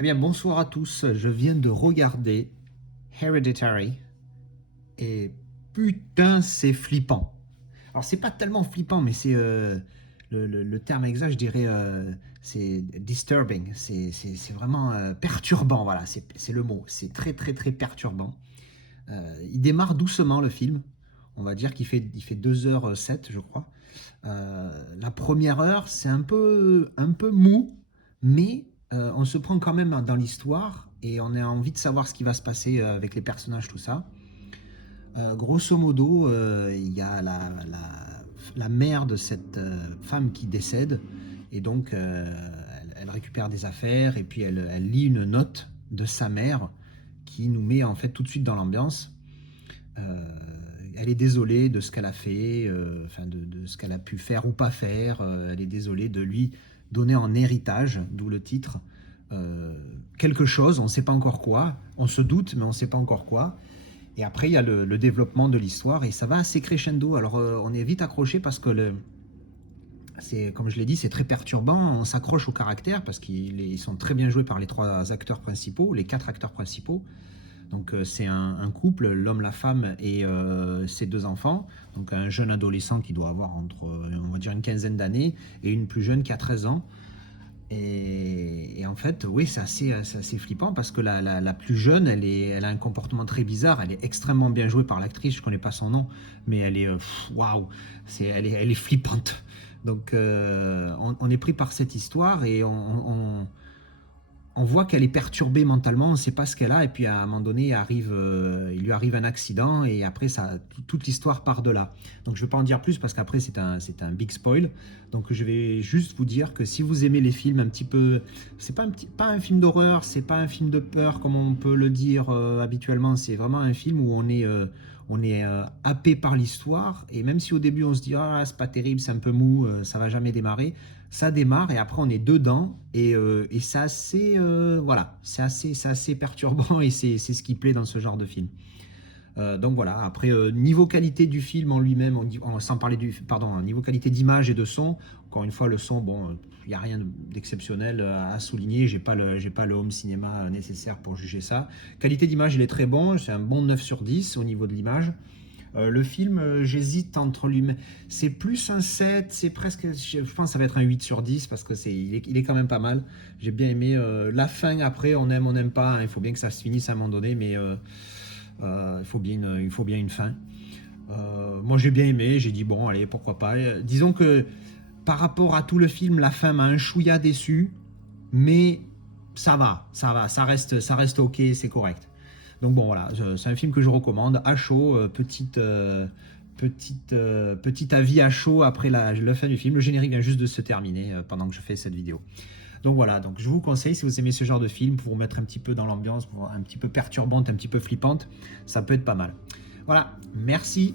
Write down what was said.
Eh bien, bonsoir à tous. Je viens de regarder Hereditary et putain, c'est flippant. Alors, c'est pas tellement flippant, mais c'est le terme exact, je dirais, c'est disturbing. C'est vraiment perturbant, voilà, c'est le mot. C'est très, très, très perturbant. Il démarre doucement, le film. On va dire qu'il fait 2h07, je crois. La première heure, c'est un peu mou, mais on se prend quand même dans l'histoire et on a envie de savoir ce qui va se passer avec les personnages, tout ça. Grosso modo, il y a la mère de cette femme qui décède et donc elle récupère des affaires et puis elle lit une note de sa mère qui nous met en fait tout de suite dans l'ambiance. Euh, Elle est désolée de ce qu'elle a fait, enfin de ce qu'elle a pu faire ou pas faire. Elle est désolée de lui donner en héritage, d'où le titre, euh, quelque chose, on ne sait pas encore quoi. On se doute, mais on ne sait pas encore quoi. Et après, il y a le développement de l'histoire et ça va assez crescendo. Alors, on est vite accroché parce que c'est, comme je l'ai dit, c'est très perturbant. On s'accroche au caractère parce qu'ils sont très bien joués par les trois acteurs principaux, les quatre acteurs principaux. Donc c'est un couple, l'homme, la femme et ses deux enfants. Donc un jeune adolescent qui doit avoir entre, on va dire, une quinzaine d'années et une plus jeune qui a 13 ans. Et en fait, oui, c'est assez flippant parce que la plus jeune, elle a un comportement très bizarre. Elle est extrêmement bien jouée par l'actrice, je ne connais pas son nom, mais elle est, waouh, elle est flippante. Donc on est pris par cette histoire et on voit qu'elle est perturbée mentalement, on ne sait pas ce qu'elle a, et puis à un moment donné, il lui arrive un accident, et après, toute l'histoire part de là. Donc je ne vais pas en dire plus, parce qu'après, c'est un big spoil. Donc je vais juste vous dire que si vous aimez les films un petit peu... C'est pas un film d'horreur, c'est pas un film de peur, comme on peut le dire habituellement, c'est vraiment un film où on est happé par l'histoire, et même si au début on se dit ah c'est pas terrible, c'est un peu mou, ça va jamais démarrer, ça démarre et après on est dedans et c'est assez voilà, c'est assez perturbant et c'est ce qui plaît dans ce genre de film. Donc voilà, après niveau qualité du film en lui-même, sans parler pardon, niveau qualité d'image et de son, encore une fois le son, bon, il n'y a rien d'exceptionnel à souligner, j'ai pas le home cinéma nécessaire pour juger ça. Qualité d'image, il est très bon, c'est un bon 9 sur 10 au niveau de l'image. Le film, j'hésite entre lui. C'est plus un 7, c'est presque. Je pense que ça va être un 8 sur 10 parce que il est quand même pas mal. J'ai bien aimé. La fin, après, on n'aime pas, hein. Il faut bien que ça se finisse à un moment donné, mais il faut bien une fin. Moi, j'ai bien aimé. J'ai dit, bon, allez, pourquoi pas. Disons que par rapport à tout le film, la fin m'a un chouïa déçu, mais ça reste ok, c'est correct. Donc bon, voilà, c'est un film que je recommande, à chaud, petit avis à chaud après la fin du film. Le générique vient juste de se terminer pendant que je fais cette vidéo. Donc voilà, donc je vous conseille, si vous aimez ce genre de film, pour vous mettre un petit peu dans l'ambiance, un petit peu perturbante, un petit peu flippante, ça peut être pas mal. Voilà, merci.